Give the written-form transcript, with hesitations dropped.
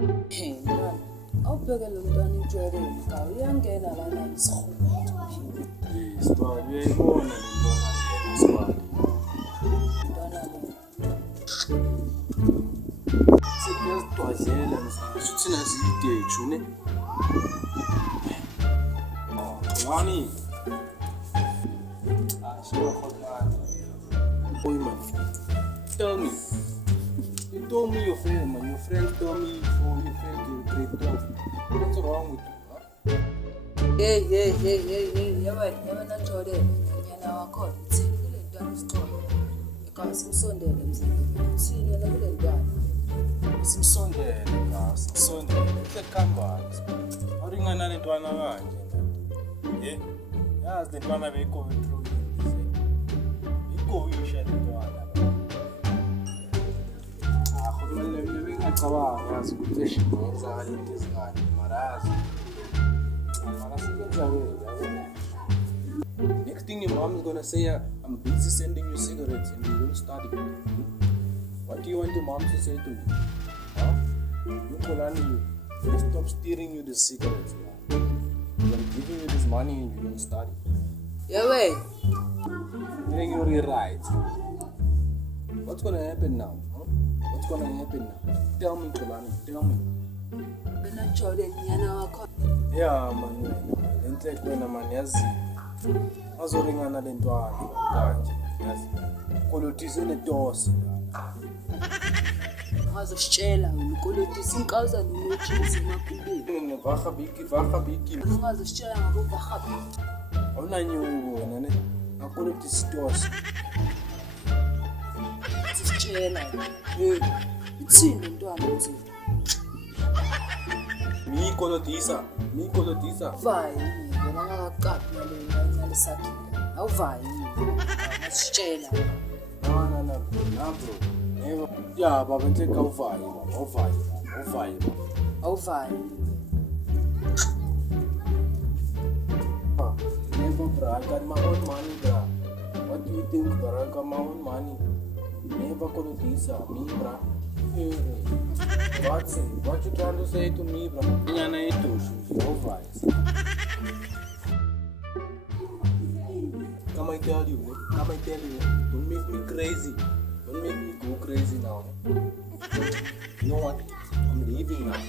Mntwana, awubhekele umntwana intshweleni ka uyangena lana isihubu. Sibali uyayibona le ntwana le Sibali. Mntwana lo. Sekuyazidwazela ngisho thina ziyidethu ne. Ngani? Shiyakhona. Boy man. Tell me. You told me your friend, man. Your friend told me for your friend in grade 12. What's wrong with you, huh? Hey, yabona Jordan, nyana wakho uthi kule ntwana isixolo. Eka simsondele mzini. Uthini yena kule ntwana? Simsondele, simsondele. Uhlekambani. Awuringana le ntwana kanje nje. Yazi le ntwana beyiko through. Ikuyisha le ntwana. Ngicabanga yazi ukuthi eshiyenza into ezingani marazi. Next thing your mom is gonna say, I'm busy sending you cigarettes and you don't study. What do you want your mom to say to you? Huh? You Kolani, you stop steering you the cigarettes. I'm giving you this money and you don't study. Yeah, wait. Giving you your rights. What's gonna happen now? Huh? What's gonna happen now? Tell me, Kolani, tell me. Wena Jordan, nyana wakho. Yeah, man. Instead when a man yazi azoringana le ntwana kanje yazi kolotise le tosi Ungazositshela wena ukolotisa inkaza nonothisi emakuleni. ngivakha biki Ungazositshela ngabo bahabiki. awunanyuko wena ne akolotise tosi Sitshela. Ithini ntwana mzini? mikolotisa Vai, wena ngakaqaphi nalena lesakhiwo. Awuvayi. Ngasitshela. na bro never yeah baba nhle ka uvayi Awuvayi. never bro I got my own money bro what do you think bro I got my own money never kolotisa me bro what you trying to say to me bro nyana yetoshu uvayi Come I tell you, don't make me crazy. Don't make me go crazy now. You know what? I'm leaving now.